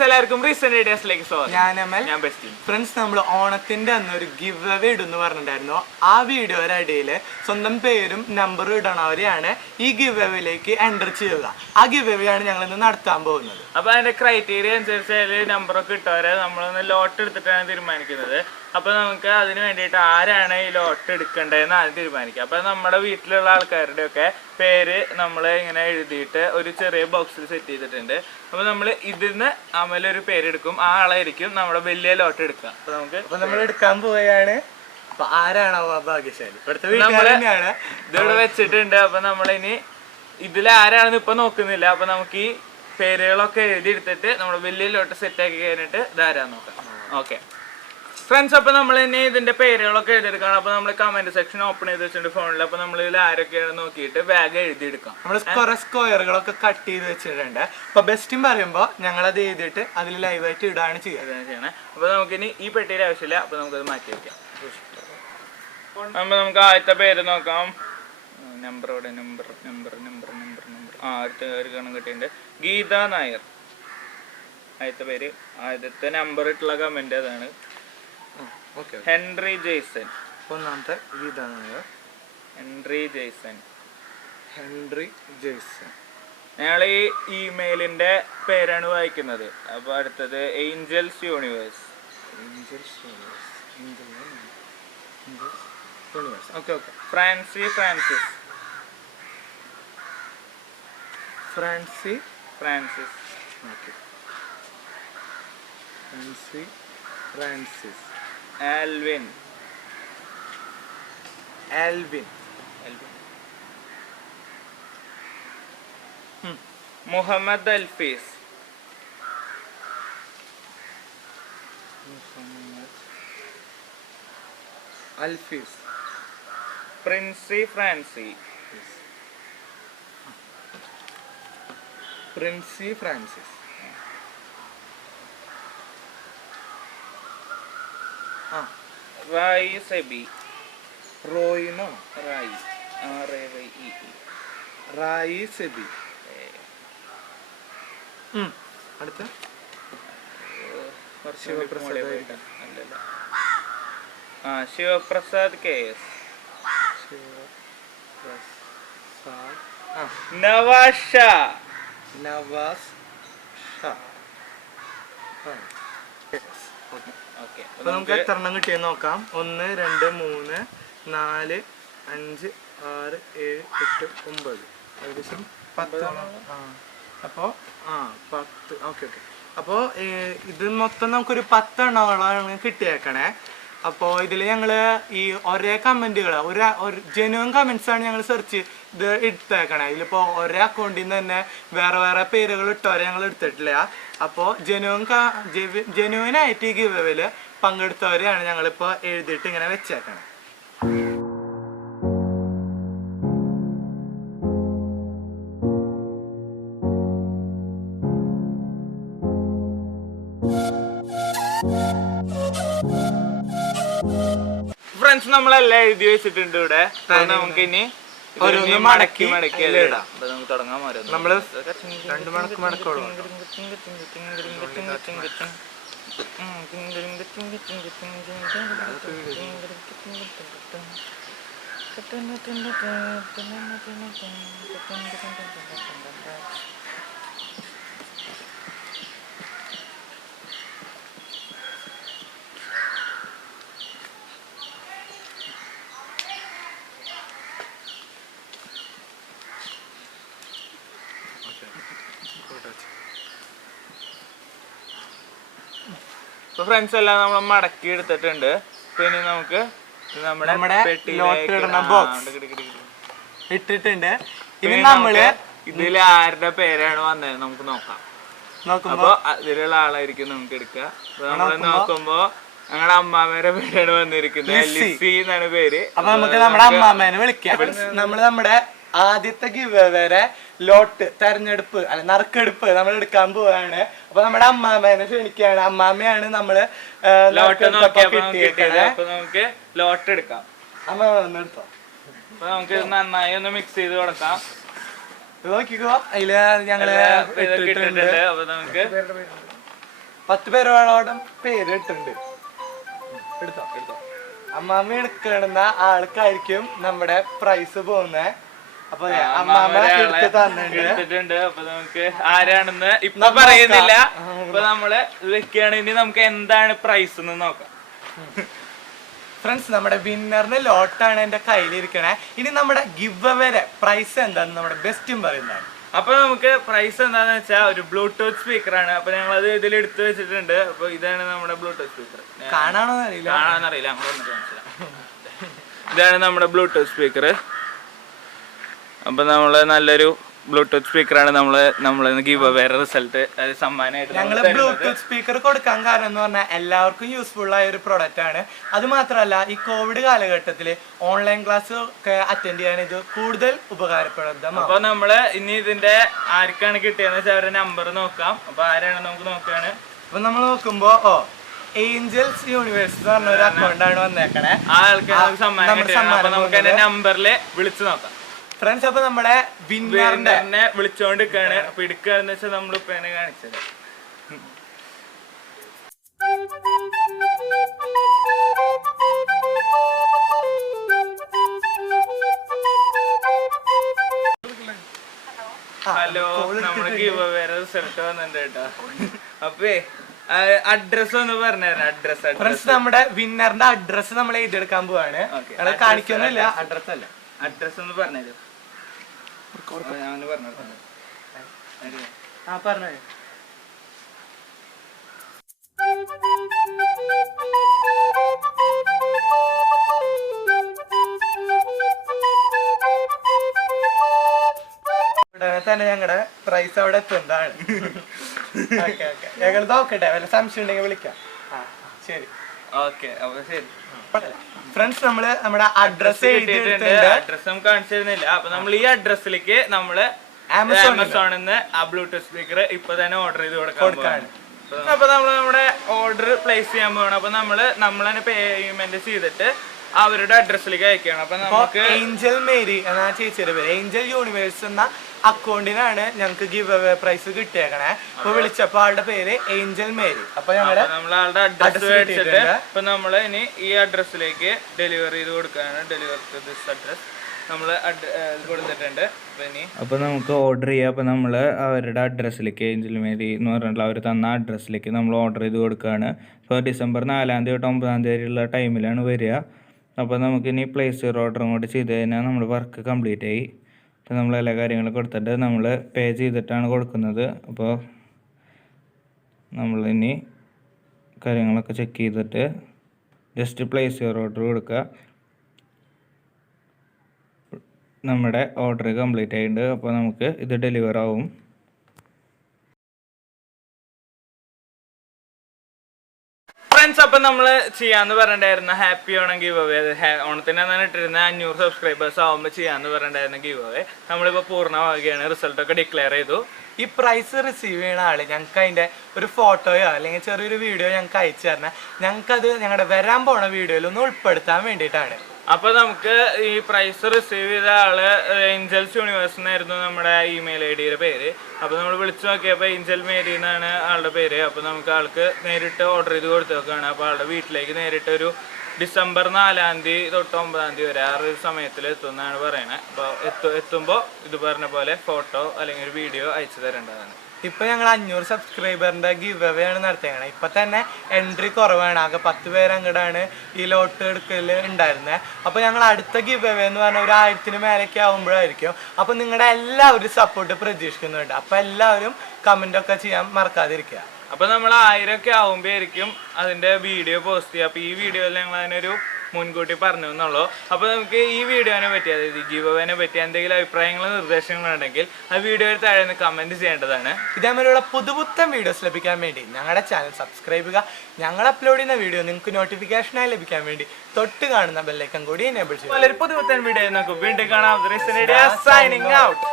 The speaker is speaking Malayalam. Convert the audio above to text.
ഫ്രണ്ട്സ് എല്ലാവർക്കും റീസെന്റ് ഐഡിയാസിലേക്ക് സ്വാഗതം. ഞാൻ ബെസ്റ്റ്. ഫ്രണ്ട്സ്, നമ്മൾ ഓണത്തിന്റെ അന്ന് ഒരു ഗിവ് അവേ ഇടുന്നു പറഞ്ഞിട്ടുണ്ടായിരുന്നു. ആ വീഡിയോയുടെ ഇടയിൽ സ്വന്തം പേരും നമ്പറും ഇടണവരെയാണ് ഈ ഗിവ് അവേയിലേക്ക് എൻ്റർ ചെയ്യുക. ആ ഗിവ് അവേ ആണ് ഞങ്ങൾ ഇന്ന് നടത്താൻ പോകുന്നത്. അപ്പൊ അതിന്റെ ക്രൈറ്റീരിയ അനുസരിച്ച് നമ്പറൊക്കെ ഇട്ടവരെ നമ്മളൊന്ന് ലോട്ട് എടുത്തിട്ടാണ് തീരുമാനിക്കുന്നത്. അപ്പൊ നമുക്ക് അതിന് വേണ്ടിയിട്ട് ആരാണ് ഈ ലോട്ട് എടുക്കേണ്ടതെന്ന് ആദ്യം തീരുമാനിക്കാം. അപ്പൊ നമ്മുടെ വീട്ടിലുള്ള ആൾക്കാരുടെ ഒക്കെ പേര് നമ്മൾ ഇങ്ങനെ എഴുതിയിട്ട് ഒരു ചെറിയ ബോക്സിൽ സെറ്റ് ചെയ്തിട്ടുണ്ട്. അപ്പൊ നമ്മൾ ഇതിന്ന് അമലൊരു പേരെടുക്കും, ആ ആളായിരിക്കും നമ്മുടെ വലിയ ലോട്ട് എടുക്കുക. അപ്പൊ നമ്മൾ എടുക്കാൻ പോവുകയാണ്. അപ്പൊ ആരാണോ ഭാഗ്യശാലി? ഇതിവിടെ വെച്ചിട്ടുണ്ട്. അപ്പൊ നമ്മളിനി ഇതിൽ ആരാണെന്ന് ഇപ്പൊ നോക്കുന്നില്ല. അപ്പൊ നമുക്ക് ഈ പേരുകളൊക്കെ എഴുതി എടുത്തിട്ട് നമ്മൾ വലിയ ലോട്ട് സെറ്റ് ആക്കി കഴിഞ്ഞിട്ട് ഇതാരാന്ന് നോക്കാം. ഓക്കെ ഫ്രണ്ട്സ്, അപ്പൊ നമ്മൾ ഇനി ഇതിന്റെ പേരുകളൊക്കെ എഴുതിയെടുക്കണം. അപ്പൊ നമ്മൾ കമന്റ് സെക്ഷൻ ഓപ്പൺ ചെയ്ത് വെച്ചിട്ടുണ്ട് ഫോണിൽ. അപ്പൊ നമ്മൾ ഇതിൽ ആരൊക്കെയാണ് നോക്കിയിട്ട് ബാഗ് എഴുതിയെടുക്കാം. നമ്മൾ കുറെ സ്ക്വയറുകളൊക്കെ കട്ട് ചെയ്ത് വെച്ചിട്ടുണ്ട്. അപ്പൊ ബെസ്റ്റും പറയുമ്പോ ഞങ്ങൾ അത് എഴുതിയിട്ട് അതിൽ ലൈവായിട്ട് ഇടാണ് ചെയ്യണേ. അപ്പൊ നമുക്കിനി ഈ പെട്ടിയുടെ ആവശ്യമില്ല. അപ്പൊ നമുക്കത് മാറ്റി വെക്കാം. അപ്പൊ നമുക്ക് ആദ്യത്തെ പേര് നോക്കാം. നമ്പറോടെ നമ്പർ അടുത്ത ഒരു ഗണം കിട്ടിയിട്ടുണ്ട്. ഗീത നായർ. ആദ്യത്തെ പേര്, ആദ്യത്തെ നമ്പർ ഇട്ടുള്ള കമന്റ് അതാണ്. Henry Jason. ഒന്നാമത്തെ ഗീത നായർ. Henry Jason. ഞങ്ങൾ ഈ ഇമെയിലിന്റെ പേരാണ് വായിക്കുന്നത്. അപ്പൊ അടുത്തത് ഏഞ്ചൽസ് യൂണിവേഴ്സ്. ഫ്രാൻസി ഫ്രാൻസിസ്. ആൽവിൻ. മുഹമ്മദ് അൽഫീസ്. പ്രിൻസി ഫ്രാൻസി. റായി സെബി. റായി സെബി. അടുത്ത ശിവപ്രസാദ് കെ എസ്. നവാസ് ഷാ. നമുക്ക് എത്ര എണ്ണം കിട്ടിയെന്ന് നോക്കാം. 1 2 3 4 5 6 7 8 9 ഏകദേശം 10. അപ്പോ 10. ഓക്കെ. അപ്പോ ഇത് മൊത്തം നമുക്കൊരു 10 എണ്ണങ്ങളാണ് കിട്ടിയേക്കണേ. അപ്പോൾ ഇതിൽ ഞങ്ങൾ ഈ ഒരേ കമൻറ്റുകൾ ഒരു ജെന്യൂൻ കമൻറ്റ്സ് ആണ് ഞങ്ങൾ സെർച്ച് ഇത് എടുത്തേക്കണേ. ഇതിലിപ്പോൾ ഒരേ അക്കൗണ്ടിൽ നിന്ന് തന്നെ വേറെ പേരുകൾ ഇട്ടവരെ ഞങ്ങൾ എടുത്തിട്ടില്ല. അപ്പോൾ ജെന്യൂനായിട്ട് ഈ ഗിവ് അവേയിൽ പങ്കെടുത്തവരെയാണ് ഞങ്ങളിപ്പോൾ എഴുതിയിട്ട് ഇങ്ങനെ വെച്ചേക്കണേ. ഫ്രണ്ട്സ്, നമ്മളെല്ലാം എഴുതി വെച്ചിട്ടുണ്ട് ഇവിടെ. നമുക്ക് ഇനി മടക്കി ഇടാം. നമുക്ക് തുടങ്ങാൻ. നമ്മള് 2 മടക്കോളൂ. ഫ്രണ്ട്സ് എല്ലാം നമ്മൾ മടക്കി എടുത്തിട്ടുണ്ട്. പിന്നെ നമുക്ക് നമ്മുടെ ഇട്ടിട്ടുണ്ട്. ഇനി നമ്മള് ഇതിൽ ആരുടെ പേരാണ് വന്നത് നമുക്ക് നോക്കാം. അപ്പൊ ഇതിലുള്ള ആളായിരിക്കും നമുക്ക് എടുക്കുക. നമ്മള് നോക്കുമ്പോ ഞങ്ങളുടെ അമ്മാമ്മേടെ പേരാണ് വന്നിരിക്കുന്നത്. ലിസി എന്നാണ് പേര്. അപ്പൊ നമുക്ക് നമ്മുടെ അമ്മാമ്മേനെ വിളിക്കാം. നമ്മുടെ ആദ്യത്തെ ഗിവ് വരെ ലോട്ട് തെരഞ്ഞെടുപ്പ് നറുക്കെടുപ്പ് നമ്മൾ എടുക്കാൻ പോവാണ്. അപ്പൊ നമ്മുടെ അമ്മാമ്മേനെ ക്ഷണിക്കുകയാണ്. അമ്മാമ്മയാണ് നമ്മള് ലോട്ട് നോക്കിയത്. അപ്പൊ നമുക്ക് ലോട്ട് എടുക്കാം. അമ്മാമ്മ എടുത്തോ. അപ്പൊ നമുക്ക് നന്നായി ഒന്ന് മിക്സ് ചെയ്ത് കൊടുക്കാം. നോക്കിക്കോ, അതില് ഞങ്ങള് ഇട്ടിട്ടുണ്ട്. അപ്പൊ നമുക്ക് 10 പേരോളം പേര് ഇട്ടുണ്ട്. എടുത്തോ. അമ്മാമ്മ എടുക്കണ ആൾക്കായിരിക്കും നമ്മുടെ പ്രൈസ് പോകുന്നത്. അപ്പൊ അമ്മാമ്മ എടുത്ത് തന്നിട്ടുണ്ട്. അപ്പൊ നമുക്ക് ആരാണെന്ന് ഇപ്പൊ പറയുന്നില്ല. ഇപ്പൊ നമ്മള് വെക്കുകയാണ്. ഇനി നമുക്ക് എന്താണ് പ്രൈസ് എന്ന് നോക്കാം. ഫ്രണ്ട്സ്, നമ്മുടെ വിന്നറിന് ലോട്ടാണ് എന്റെ കയ്യിലിരിക്കണേ. ഇനി നമ്മുടെ ഗിവ് അവേ പ്രൈസ് എന്താന്ന് നമ്മുടെ ബെസ്റ്റും പറയുന്നതാണ്. അപ്പൊ നമുക്ക് പ്രൈസ് എന്താന്ന് വെച്ചാൽ ഒരു ബ്ലൂടൂത്ത് സ്പീക്കർ ആണ്. അപ്പൊ ഞങ്ങൾ അത് ഇതിൽ എടുത്തു വെച്ചിട്ടുണ്ട്. അപ്പൊ ഇതാണ് നമ്മുടെ ബ്ലൂടൂത്ത് സ്പീക്കർ. കാണാനറിയില്ല, ഇതാണ് നമ്മുടെ ബ്ലൂടൂത്ത് സ്പീക്കർ. അപ്പൊ നമ്മള് നല്ലൊരു ബ്ലൂടൂത്ത് സ്പീക്കറാണ് നമ്മള് ഗീവ് അവേ റിസൾട്ട് സമ്മാനമായിട്ട് ഞങ്ങള് ബ്ലൂടൂത്ത് സ്പീക്കർ കൊടുക്കാൻ കാരണം എന്ന് പറഞ്ഞാൽ എല്ലാവർക്കും യൂസ്ഫുൾ ആയ ഒരു പ്രൊഡക്റ്റ് ആണ്. അത് മാത്രമല്ല, ഈ കോവിഡ് കാലഘട്ടത്തിൽ ഓൺലൈൻ ക്ലാസ് ഒക്കെ അറ്റൻഡ് ചെയ്യാൻ ഇത് കൂടുതൽ ഉപകാരപ്രദമാണ്. അപ്പൊ നമ്മള് ഇനി ഇതിന്റെ ആർക്കാണ് കിട്ടിയെന്ന് വെച്ചാൽ അവരുടെ നമ്പർ നോക്കാം. അപ്പൊ ആരാണ് നമുക്ക് നോക്കാണ്. അപ്പൊ നമ്മൾ നോക്കുമ്പോ ഏഞ്ചൽസ് യൂണിവേഴ്സ് എന്ന് പറഞ്ഞ ഒരു അക്കൗണ്ട് ആണ് വന്നേക്കണേ. ആ ആൾക്കാർക്ക് സമ്മാനം കിട്ടിയാണ്. അപ്പൊ നമുക്ക് എന്റെ നമ്പറില് വിളിച്ചു നോക്കാം. ഫ്രണ്ട്സ്, അപ്പൊ നമ്മുടെ വിന്നറിനെ വിളിച്ചോണ്ടിരിക്കാണ്. അപ്പൊ എടുക്കാന്ന് വെച്ചാൽ നമ്മൾ ഇപ്പൊ എന്നെ കാണിച്ചത്. ഹലോ, നമ്മുടെ ഗീവ് അവേ റിസൾട്ട് വന്നിട്ടുണ്ട് കേട്ടോ. അപ്പേ അഡ്രസ് ഒന്ന് പറഞ്ഞുതരാം. അഡ്രസ് നമ്മുടെ വിന്നറിന്റെ അഡ്രസ് നമ്മൾ എഴുതിയെടുക്കാൻ പോവാണ്. കാണിക്കുന്നില്ല, അഡ്രസ് അല്ല. അഡ്രസ് ഒന്ന് പറഞ്ഞുതരും. ഞാൻ പറഞ്ഞു. ഉടനെ തന്നെ ഞങ്ങളുടെ പ്രൈസ് അവിടെ എത്തുന്നതാണ്. ഞങ്ങൾ നോക്കട്ടെ, വല്ല സംശയം ഉണ്ടെങ്കിൽ വിളിക്കാം. ശരി, ഓക്കെ. അപ്പൊ ശരി ഫ്രണ്ട്സ്, നമ്മള് നമ്മുടെ അഡ്രസ് അഡ്രസ് നമുക്ക് കാണിച്ചു തരുന്നില്ല. അപ്പൊ നമ്മൾ ഈ അഡ്രസ്സിലേക്ക് നമ്മള് ആമസോണിന്ന് ആ ബ്ലൂടൂത്ത് സ്പീക്കർ ഇപ്പൊ തന്നെ ഓർഡർ ചെയ്ത് കൊടുക്കാൻ. അപ്പൊ നമ്മള് നമ്മുടെ ഓർഡർ പ്ലേസ് ചെയ്യാൻ പോകണം. അപ്പൊ നമ്മൾ തന്നെ പേയ്മെന്റ് ചെയ്തിട്ട് അവരുടെ അഡ്രസ്സിലേക്ക് അയക്കണം. അപ്പൊ നമുക്ക് ഏഞ്ചൽ മേരി എന്നാ ചേച്ചിയുടെ പേര്. ഏഞ്ചൽ യൂണിവേഴ്സ് എന്ന അക്കൗണ്ടിനാണ് ഞങ്ങൾക്ക് ഗിവ് അവേ പ്രൈസ് കിട്ടിയേക്കണേ. അപ്പൊ വിളിച്ചപ്പോ ആളുടെ പേര് ഏഞ്ചൽ മേരി. അപ്പൊ നമ്മളാളുടെ അഡ്രസ് മേടിച്ചിട്ട് ഇപ്പൊ നമ്മള് ഇനി ഈ അഡ്രസ്സിലേക്ക് ഡെലിവറി ചെയ്ത് കൊടുക്കാനാണ്. ഡെലിവറി ടു ദിസ് അഡ്രസ് നമ്മള് കൊടുത്തിട്ടുണ്ട്. അപ്പൊ നമുക്ക് ഓർഡർ ചെയ്യാം. അപ്പൊ നമ്മള് അവരുടെ അഡ്രസ്സിലേക്ക് ഏഞ്ചൽ മേരി എന്ന് പറഞ്ഞിട്ടുള്ള അവർ തന്ന അഡ്രസ്സിലേക്ക് നമ്മൾ ഓർഡർ ചെയ്ത് കൊടുക്കുകയാണ്. ഇപ്പോൾ ഡിസംബർ 4 തൊട്ട് 9 ഉള്ള ടൈമിലാണ് വരിക. അപ്പോൾ നമുക്കിനി പ്ലേസ് ഓർഡറും കൂടി ചെയ്ത് കഴിഞ്ഞാൽ നമ്മുടെ വർക്ക് കംപ്ലീറ്റ് ആയി. അപ്പോൾ നമ്മൾ എല്ലാ കാര്യങ്ങളും കൊടുത്തിട്ട് നമ്മൾ പേ ചെയ്തിട്ടാണ് കൊടുക്കുന്നത്. അപ്പോൾ നമ്മളിനി കാര്യങ്ങളൊക്കെ ചെക്ക് ചെയ്തിട്ട് ജസ്റ്റ് പ്ലേസ് ഓർഡർ കൊടുക്കുക. നമ്മുടെ ഓർഡർ കംപ്ലീറ്റ് ആയിട്ടുണ്ട്. അപ്പോൾ നമുക്ക് ഇത് ഡെലിവർ ആവും. ഫ്രണ്ട്സ്, അപ്പം നമ്മൾ ചെയ്യാന്ന് പറഞ്ഞിട്ടുണ്ടായിരുന്ന ഹാപ്പി ഓണം ഗീവ് അവേ, ഓണത്തിന് തന്നെ ഇട്ടിരുന്ന 500 സബ്സ്ക്രൈബേഴ്സ് ആവുമ്പോൾ ചെയ്യാന്ന് പറഞ്ഞിട്ടുണ്ടായിരുന്ന ഗീവ് അവേ നമ്മളിപ്പോൾ പൂർണ്ണമാവുകയാണ്. റിസൾട്ടൊക്കെ ഡിക്ലെയർ ചെയ്തു. ഈ പ്രൈസ് റിസീവ് ചെയ്യുന്ന ആള് ഞങ്ങൾക്ക് അതിന്റെ ഒരു ഫോട്ടോയോ അല്ലെങ്കിൽ ചെറിയൊരു വീഡിയോ ഞങ്ങൾക്ക് അയച്ചു തരണം. ഞങ്ങൾക്കത് ഞങ്ങളുടെ വരാൻ പോണ വീഡിയോയിൽ ഒന്ന് ഉൾപ്പെടുത്താൻ വേണ്ടിയിട്ടാണ്. അപ്പൊ നമുക്ക് ഈ പ്രൈസ് റിസീവ് ചെയ്ത ആള് ഏഞ്ചൽസ് യൂണിവേഴ്സ് എന്നായിരുന്നു നമ്മുടെ ഇമെയിൽ ഐഡിയുടെ പേര്. അപ്പൊ നമ്മൾ വിളിച്ചു നോക്കിയപ്പോ ഏഞ്ചൽ മേരി എന്നാണ് ആളുടെ പേര്. അപ്പൊ നമുക്ക് ആൾക്ക് നേരിട്ട് ഓർഡർ ചെയ്ത് കൊടുത്തേക്കാണ്. അപ്പൊ ആളുടെ വീട്ടിലേക്ക് നേരിട്ട് ഒരു ഡിസംബർ 4 തൊട്ട് 9 വരെ ആ ഒരു സമയത്തിൽ എത്തുമെന്നാണ് പറയണത്. അപ്പോൾ എത്തുമ്പോൾ ഇത് പറഞ്ഞ പോലെ ഫോട്ടോ അല്ലെങ്കിൽ ഒരു വീഡിയോ അയച്ചു തരേണ്ടതാണ്. ഇപ്പൊ ഞങ്ങൾ 500 സബ്സ്ക്രൈബറിന്റെ ഗിവ് അവേ ആണ് നടത്തിയത്. ഇപ്പൊ തന്നെ എൻട്രി കുറവാണ്. ആകെ 10 പേര് അങ്ങോട്ടാണ് ഈ ലോട്ട് എടുക്കല് ഉണ്ടായിരുന്നത്. അപ്പൊ ഞങ്ങൾ അടുത്ത ഗിവ് അവേ എന്ന് പറഞ്ഞാൽ ഒരു 1000 മേലേക്ക് ആവുമ്പോഴായിരിക്കും. അപ്പൊ നിങ്ങളുടെ എല്ലാവരും സപ്പോർട്ട് പ്രതീക്ഷിക്കുന്നുണ്ട്. അപ്പൊ എല്ലാവരും കമന്റ് ഒക്കെ ചെയ്യാൻ മറക്കാതിരിക്കുക. അപ്പൊ നമ്മൾ 1000 ഒക്കെ ആവുമ്പോഴായിരിക്കും അതിന്റെ വീഡിയോ പോസ്റ്റ് ചെയ്യുക. അപ്പൊ ഈ വീഡിയോയിൽ ഞങ്ങൾ അതിനൊരു മുൻകൂട്ടി പറഞ്ഞു എന്നുള്ളൂ. അപ്പോൾ നമുക്ക് ഈ വീഡിയോനെ പറ്റി, അതായത് ഗിവ് അവേനെ പറ്റി എന്തെങ്കിലും അഭിപ്രായങ്ങളും നിർദ്ദേശങ്ങളും ഉണ്ടെങ്കിൽ ആ വീഡിയോയിൽ താഴെ നിന്ന് കമന്റ് ചെയ്യേണ്ടതാണ്. ഇതേമാതിരിയുള്ള പുതുപുത്തൻ വീഡിയോസ് ലഭിക്കാൻ വേണ്ടി ഞങ്ങളുടെ ചാനൽ സബ്സ്ക്രൈബ് ചെയ്യുക. ഞങ്ങൾ അപ്ലോഡ് ചെയ്യുന്ന വീഡിയോ നിങ്ങൾക്ക് നോട്ടിഫിക്കേഷനായി ലഭിക്കാൻ വേണ്ടി തൊട്ട് കാണുന്ന ബെല്ലൈക്കൺ കൂടി എനേബിൾ ചെയ്യുക. വളരെ പുതുപുത്തൻ വീഡിയോ നമുക്ക് വീണ്ടും കാണാം. Signing out.